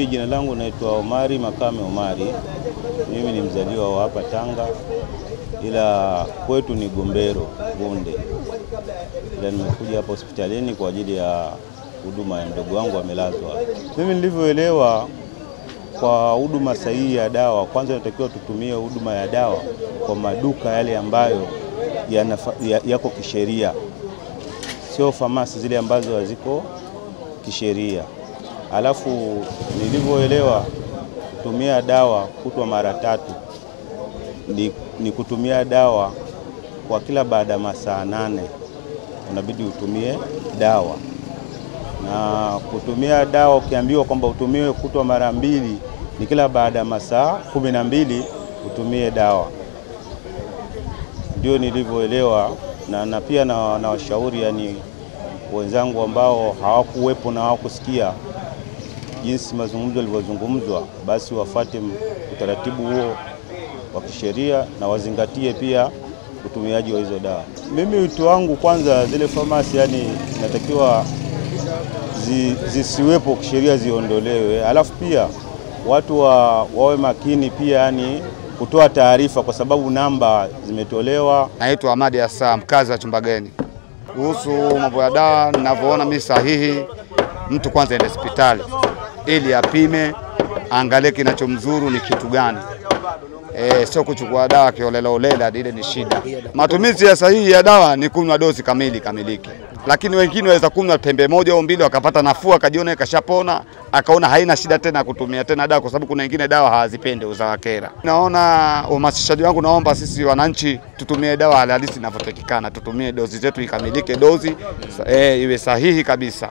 Mimi jina langu naitwa Omari Makame Omari. Mimi ni mzaliwa wa hapa Tanga, ila kwetu ni Gombero, Bonde. Ila nimekuja hapa hospitalini kwa ajili ya huduma ya mdogo wangu amelazwa. Mimi nilivyoelewa, kwa huduma sahihi ya dawa, kwanza inatakiwa tutumie huduma ya dawa kwa maduka yale ambayo yako kisheria, sio famasi zile ambazo haziko kisheria. Alafu nilivyoelewa, kutumia dawa kutwa mara 3 ni kutumia dawa kwa kila baada masaa 8 unabidi utumie dawa, na kutumia dawa ukiambiwa kwamba utumie kutwa mara 2 ni kila baada masaa 12 utumie dawa. Ndio nilivyoelewa, na pia na washauri yani wenzangu ambao hawakuwepo na hawakusikia jinsi mazungumzo yalivyozungumzwa, basi wafuate utaratibu huo wa kisheria na wazingatie pia utumiaji wa hizo dawa. Mimi wito wangu, kwanza zile famasi yani natakiwa zisiwepo kisheria, ziondolewe. Alafu pia watu wawe makini pia yani kutoa taarifa, kwa sababu namba zimetolewa. Naitwa Ahmadi Asa, mkazi wa Chumbageni. Kuhusu mambo ya dawa, ninavyoona mimi sahihi, mtu kwanza aende hospitali ili apime, angalie kinachomzuru ni kitu gani. Sio kuchukua dawa kiolela ile ni shida. Matumizi ya sahihi ya dawa ni kunywa dozi kamiliki. Lakini wengine waweza kunywa tembe 1 au 2 wakapata nafuu, akajiona kashapona, akaona haina shida tena kutumia tena dawa, kwa sababu kuna wengine dawa hawazipendi, uzawakera. Naona uhamasishaji wangu, naomba sisi wananchi tutumie dawa halisi inavyotakikana, tutumie dozi zetu ikamilike, dozi iwe sahihi kabisa.